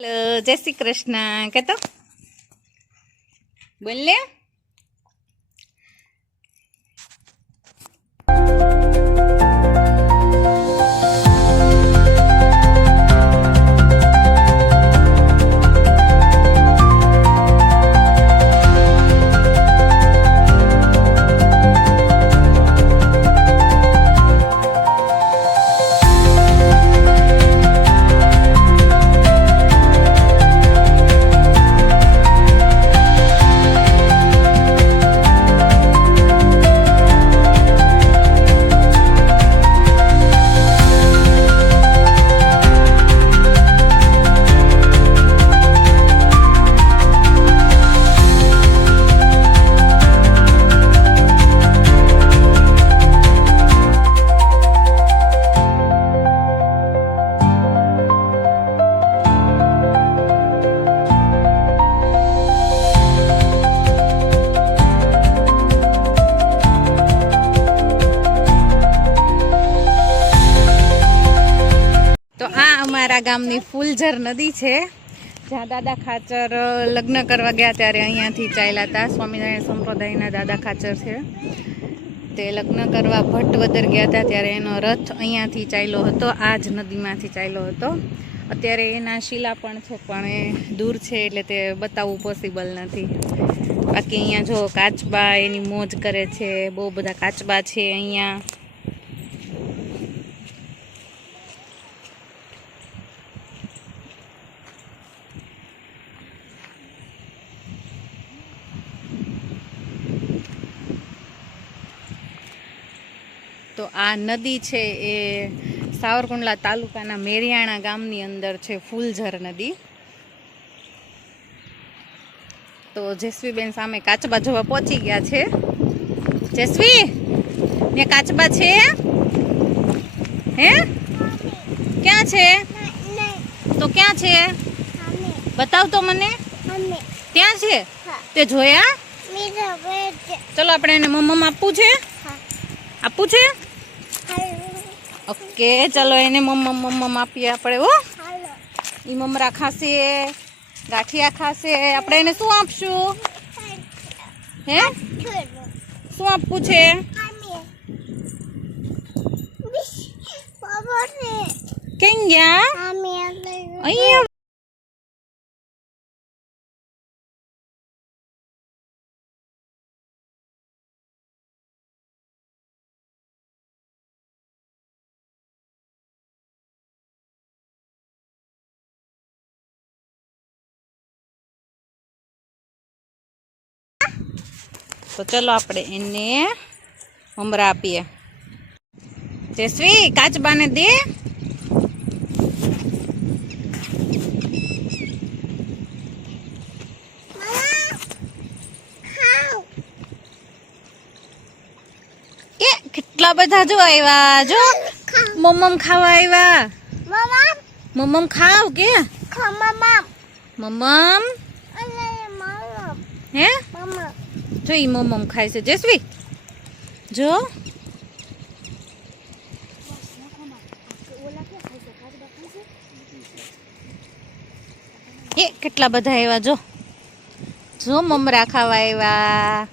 Hello, જય શ્રી કૃષ્ણ. કહેતો બોલ લે. અમારા ગામની ફૂલઝર નદી છે, જ્યાં દાદા ખાચર લગ્ન કરવા ગયા ત્યારે અહીંયાથી ચાલ્યા હતા. સ્વામિનારાયણ સંપ્રદાયના દાદા ખાચર છે, તે લગ્ન કરવા ભટ્ટવદર ગયા હતા ત્યારે એનો રથ અહીંયાથી ચાલ્યો હતો, આ જ નદીમાંથી ચાલ્યો હતો. અત્યારે એના શિલા પણ છે, પણ એ દૂર છે એટલે તે બતાવવું પોસિબલ નથી. બાકી અહીંયા જો કાચબા એની મોજ કરે છે, બહુ બધા કાચબા છે અહીંયા. તો આ નદી છે એ સાવરકુંડલા તાલુકાના મેરિયાણા ગામની અંદર છે, ફૂલઝર નદી. તો જેસ્વીબેન સામે કાચબા જોવા પહોંચી ગયા છે. જેસ્વી, ને કાચબા છે હે? ક્યાં છે? તો ક્યાં છે? બતાવ તો મને. ત્યાં છે? તે જોયા? ચલો આપણે એને મમ્મ આપવું છે. આપવું છે? ઓકે, ચલો એને મમ્મ આપીએ આપણે. હો, ઈ મમરા ખાશે, ગાંઠિયા ખાશે. આપણે એને શું આપશું? હે, શું આપવું છે? કેમ ગયા? અહીંયા તો ચલો આપણે એને મમરા આપીએ. જેસ્વી, કાચબાને દે. કે કેટલા બધા જો આવ્યા, જો મમ્મ ખાવા આવ્યા. મમ્મ ખાવ કે મમ્મ હે? જો ઈ મમ્મ ખાય છે. જેસ્વી જો, એ કેટલા બધા આવ્યા. જો જો મમરા ખાવા આવ્યા.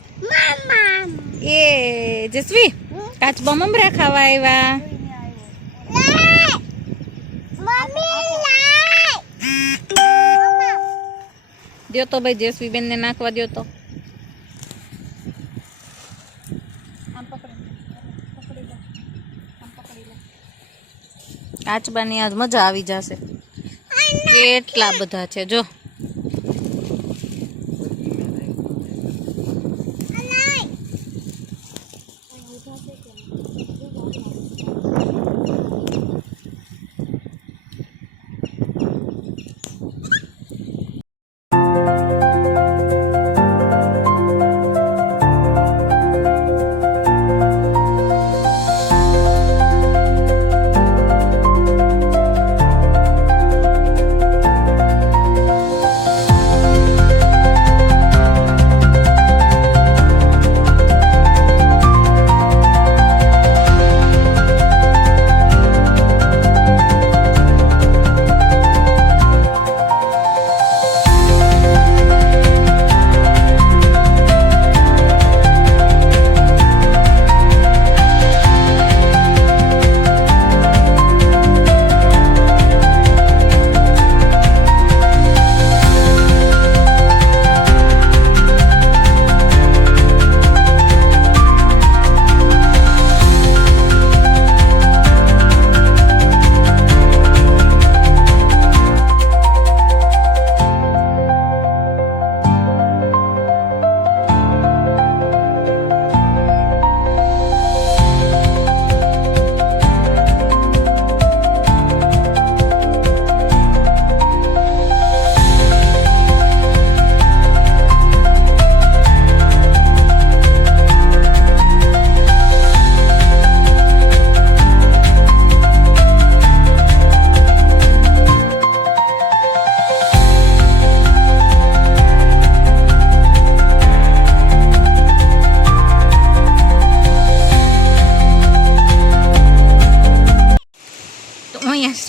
એ જેસ્વી, કાચબા મમરા ખાવા આવ્યા. દો તો ભાઈ, જેસ્વી બેન ને નાખવા દો તો. કાચબાની આજ મજા આવી જશે. કેટલા બધા છે જો.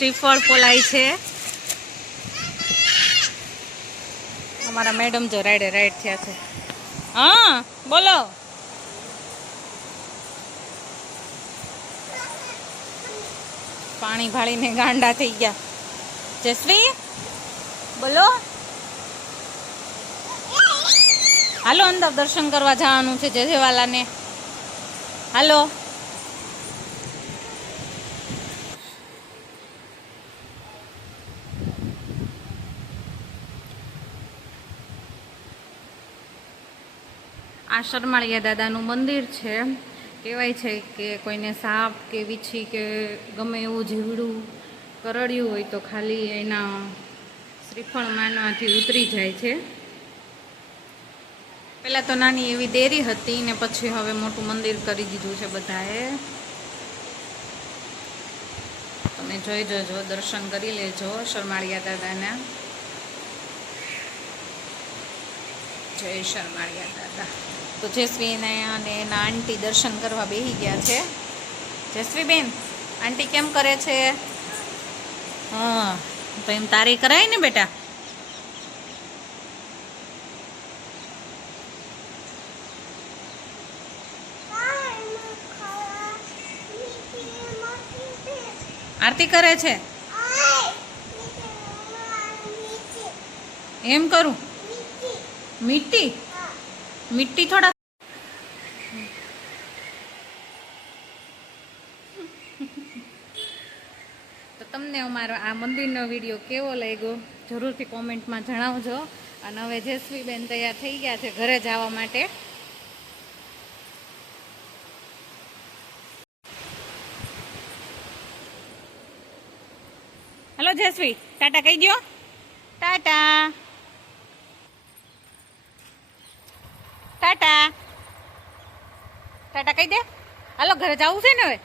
શ્રીફળ પોલાય છે. અમારા મેડમ જો રાઈડે રાઈડ થયા છે. હા બોલો. પાણી ભાળીને ગાંડા થઈ ગયા. જસવી બોલો. હાલો અંદર દર્શન કરવા જવાનું છે જેજેવાલાને. હાલો. આ શરમાળિયા દાદાનું મંદિર છે. કહેવાય છે કે કોઈને સાપ કે વીછી કે ગમે એવું જીવડું કરડ્યું હોય તો ખાલી એના શ્રીફળ માનવાથી ઉતરી જાય છે. પહેલાં તો નાની એવી દેરી હતી ને પછી હવે મોટું મંદિર કરી દીધું છે બધાએ. તમે જોઈ જજો, દર્શન કરી લેજો શરમાળિયા દાદાના. જય શરમાળિયા દાદા. તો જસવીને અને એના આંટી દર્શન કરવા બેસી ગયા છે. જસવીબેન, આંટી કેમ કરે છે? હા તો એમ તારે કરાય ને બેટા. આરતી કરે છે એમ કરું. મીઠી મીઠી થોડા. તો તમને અમારો આ મંદિરનો વિડીયો કેવો લાગ્યો જરૂરથી કોમેન્ટમાં જણાવજો. અને હવે જસવીબેન તૈયાર થઈ ગયા છે ઘરે જવા માટે. હલો જસવી, ટાટા કહી દો. ટાટા ટાટા ટાટા કહી દે. હાલો ઘરે જવું છે ને હવે.